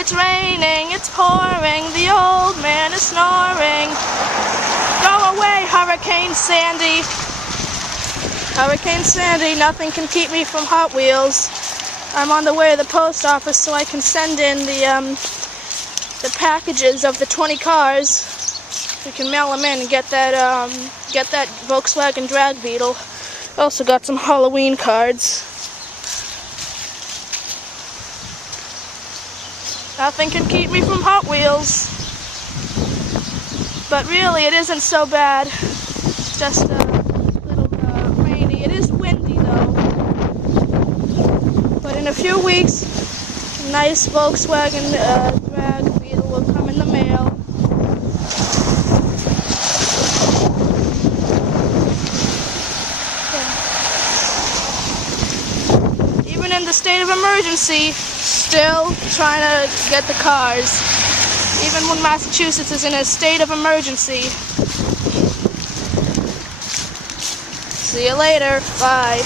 It's raining, it's pouring, the old man is snoring. Go away, Hurricane Sandy. Hurricane Sandy, nothing can keep me from Hot Wheels. I'm on the way to the post office so I can send in the packages of the 20 cars. We can mail them in and get that Volkswagen Drag Beetle. Also got some Halloween cards. Nothing can keep me from Hot Wheels. But really, it isn't so bad. It's just a little rainy. It is windy though. But in a few weeks, a nice Volkswagen Drag Beetle will come in the mail. Even in the state of emergency, still trying to get the cars. Even when Massachusetts is in a state of emergency. See you later. Bye.